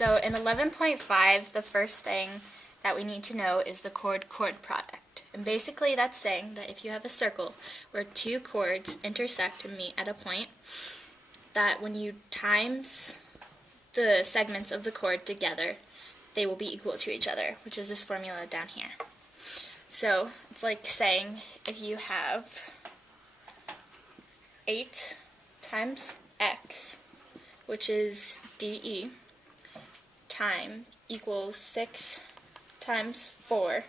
So in 11.5, the first thing that we need to know is the chord product. And basically that's saying that if you have a circle where two chords intersect and meet at a point, that when you times the segments of the chord together, they will be equal to each other, which is this formula down here. So it's like saying if you have 8 times x, which is DE, time equals 6 times 4,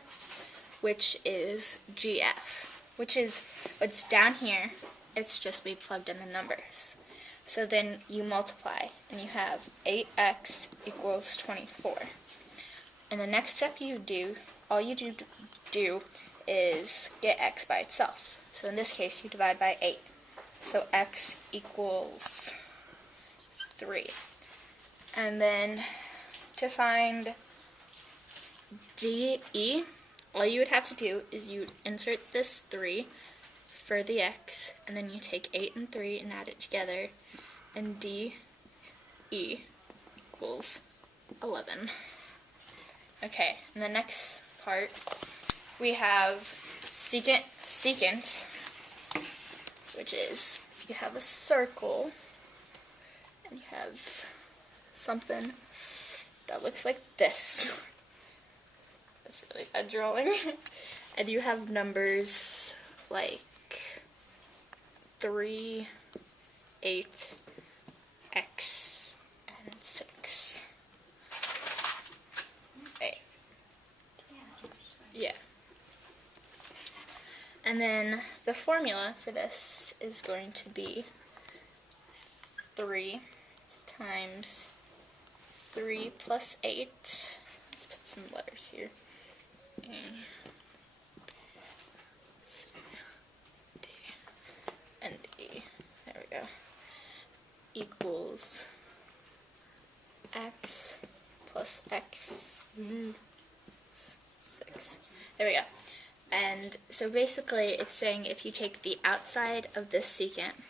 which is GF, which is what's down here. It's just we plugged in the numbers. So then you multiply, and you have 8x equals 24. And the next step you do, all you do is get x by itself. So in this case, you divide by 8. So x equals 3. And then to find DE, all you would have to do is you insert this 3 for the x, and then you take 8 and 3 and add it together, and DE equals 11. Okay, in the next part, we have secant, which is, so you have a circle, and you have something that looks like this. That's really bad drawing. And you have numbers like 3, 8, x, and 6. Okay. Yeah. And then the formula for this is going to be 3 times 3 plus 8. Let's put some letters here. A, C, D, and E. There we go. Equals x plus x, 6. There we go. And so basically it's saying if you take the outside of this secant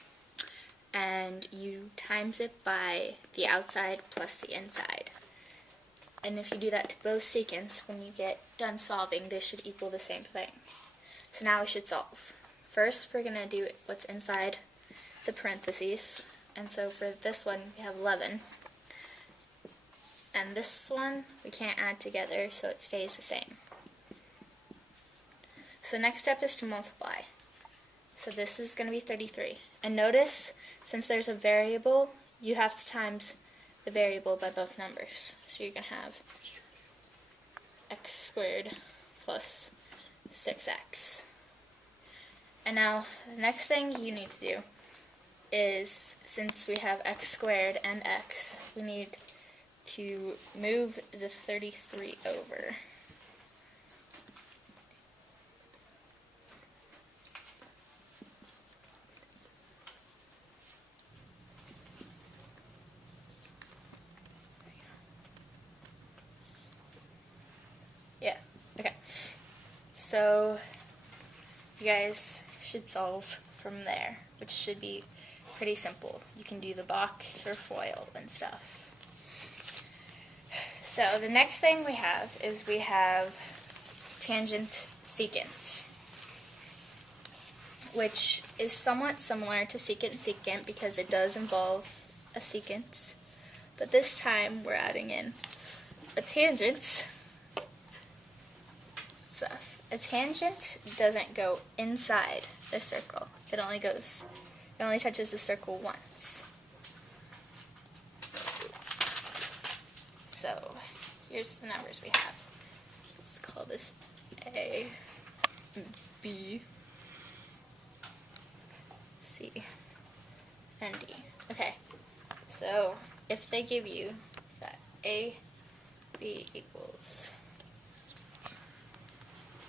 and you times it by the outside plus the inside. And if you do that to both secants, when you get done solving, they should equal the same thing. So now we should solve. First, we're going to do what's inside the parentheses. And so for this one, we have 11. And this one, we can't add together, so it stays the same. So next step is to multiply. So this is going to be 33. And notice, since there's a variable, you have to times the variable by both numbers. So you're going to have x squared plus 6x. And now, the next thing you need to do is, since we have x squared and x, we need to move the 33 over. Yeah, okay. So you guys should solve from there, which should be pretty simple. You can do the box or foil and stuff. So the next thing we have is we have tangent secant, which is somewhat similar to secant because it does involve a secant, but this time we're adding in a tangent. So a tangent doesn't go inside the circle. It only touches the circle once. So here's the numbers we have. Let's call this A, B, C, and D. Okay, so if they give you that A, B equals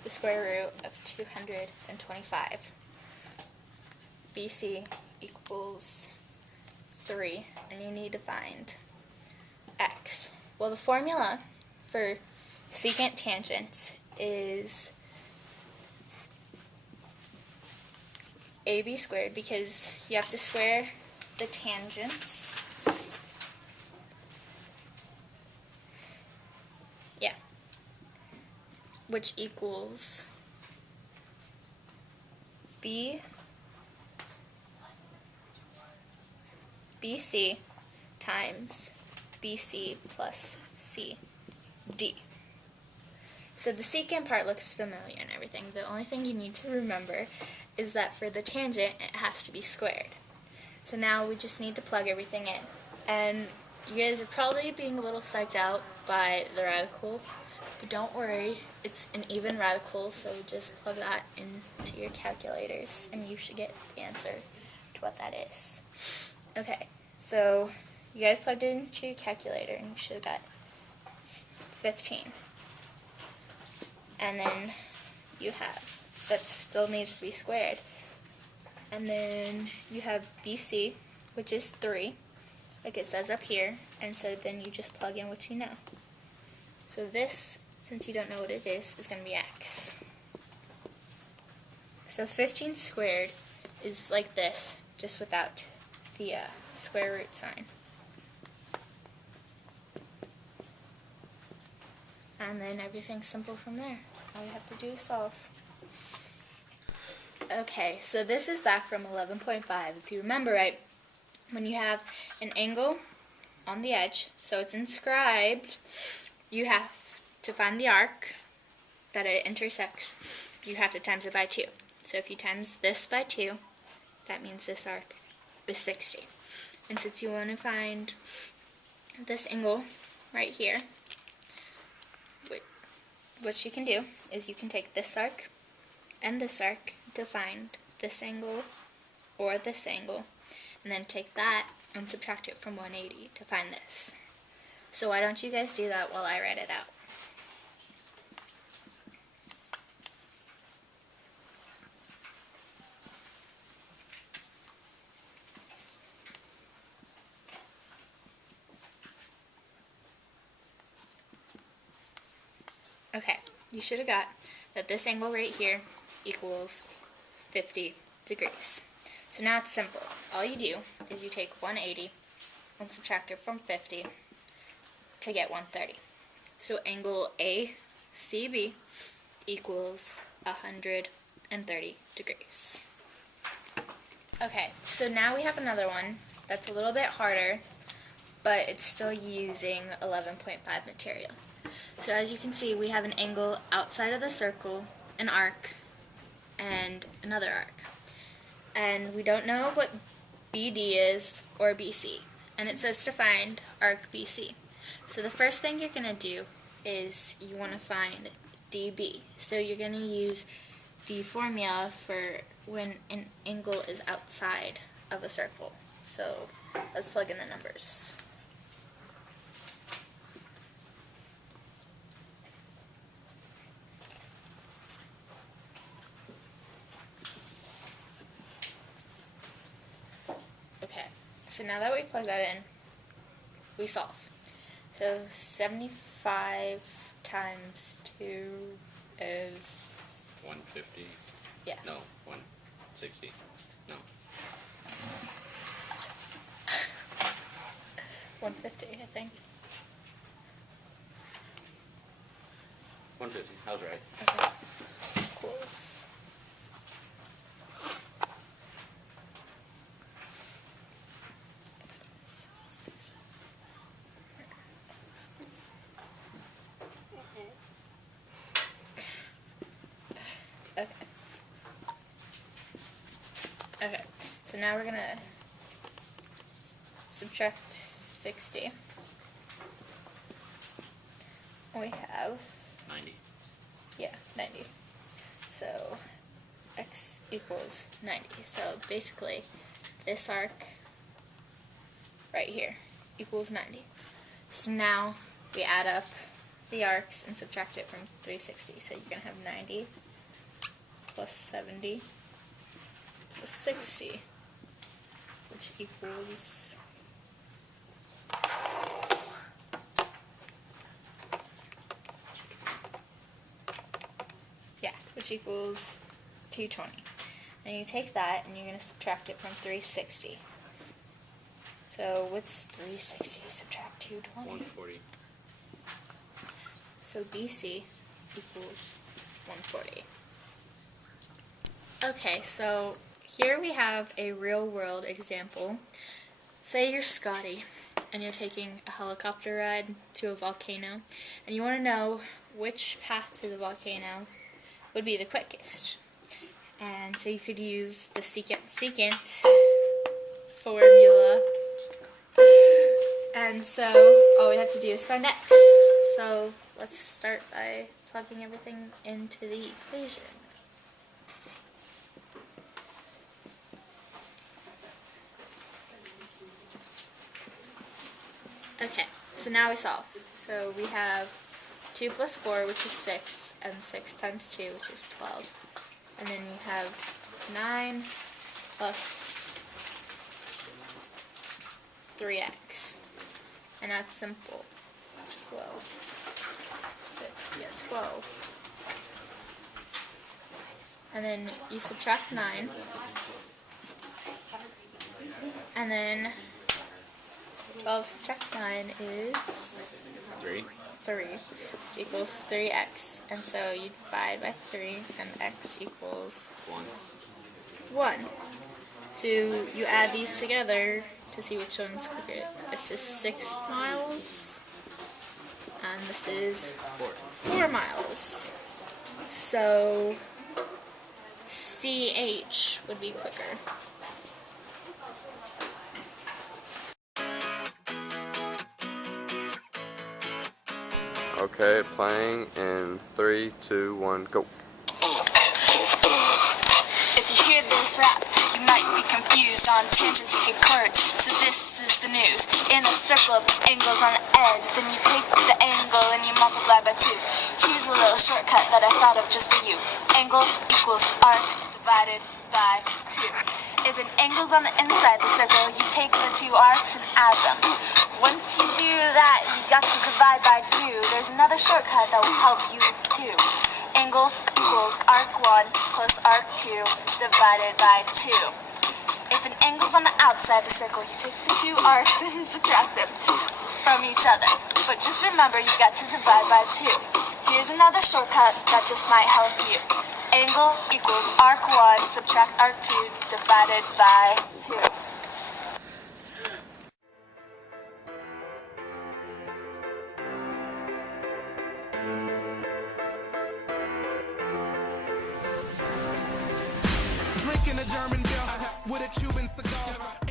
the square root of 225, BC equals 3, and you need to find x. Well, the formula for secant tangent is AB squared, because you have to square the tangents which equals BC times BC plus CD. So the secant part looks familiar and everything. The only thing you need to remember is that for the tangent, it has to be squared. So now we just need to plug everything in. And you guys are probably being a little psyched out by the radical, but don't worry, it's an even radical, so just plug that into your calculators and you should get the answer to what that is. Okay, so you guys plugged it into your calculator and you should have got 15. And then you have, that still needs to be squared. And then you have BC, which is 3, like it says up here, and so then you just plug in what you know. So this, since you don't know what it is going to be x. So 15 squared is like this, just without the square root sign. And then everything's simple from there. All you have to do is solve. Okay, so this is back from 11.5. If you remember right, when you have an angle on the edge, so it's inscribed, you have to find the arc that it intersects. You have to times it by 2. So if you times this by 2, that means this arc is 60. And since you want to find this angle right here, what you can do is you can take this arc and this arc to find this angle or this angle, and then take that and subtract it from 180 to find this. So why don't you guys do that while I write it out? Okay, you should have got that this angle right here equals 50 degrees. So now it's simple. All you do is you take 180 and subtract it from 50 to get 130. So angle ACB equals 130 degrees. Okay, so now we have another one that's a little bit harder, but it's still using 11.5 material. So as you can see, we have an angle outside of the circle, an arc, and another arc. And we don't know what BD is or BC. And it says to find arc BC. So the first thing you're going to do is you want to find DB. So you're going to use the formula for when an angle is outside of a circle. So let's plug in the numbers. Okay, so now that we plug that in, we solve. So 75 times 2 is... 150? Yeah. No, 160. No. 150, I think. 150, I was right. Okay. Close. Okay. Okay, so now we're going to subtract 60. We have... 90. Yeah, 90. So x equals 90. So basically, this arc right here equals 90. So now we add up the arcs and subtract it from 360. So you're going to have 90 plus 70 plus 60, which equals... yeah, which equals 220. And you take that and you're going to subtract it from 360. So what's 360 subtract 220? 140. So BC equals 140. Okay, so here we have a real world example. Say you're Scotty and you're taking a helicopter ride to a volcano and you want to know which path to the volcano would be the quickest. And so you could use the secant formula. And so all we have to do is find x. So let's start by plugging everything into the equation. Okay, so now we solve. So we have 2 plus 4, which is 6, and 6 times 2, which is 12. And then you have 9 plus 3x. And that's simple. 12. 6, yeah, 12. And then you subtract 9. And then 12 subtract 9 is 3. 3, which equals 3x. And so you divide by 3, and x equals 1. So you add these together to see which one's quicker. This is 6 miles, and this is 4 miles. So CH would be quicker. Okay, playing in 3, 2, 1, go. If you hear this rap, you might be confused on tangents and chords. So this is the news. In a circle of angles on the edge, then you take the angle and you multiply by 2. Here's a little shortcut that I thought of just for you. Angle equals arc divided by 2. If an angle's on the inside of the circle, you take the 2 arcs and add them. Once you do that, you got to divide by 2. There's another shortcut that will help you too. Angle equals arc 1 plus arc 2 divided by 2. If an angle's on the outside of the circle, you take the 2 arcs and subtract them from each other. But just remember, you got to divide by 2. Here's another shortcut that just might help you. Angle equals arc 1 subtract arc 2 divided by 2. Drinking a German beer with a Cuban cigar.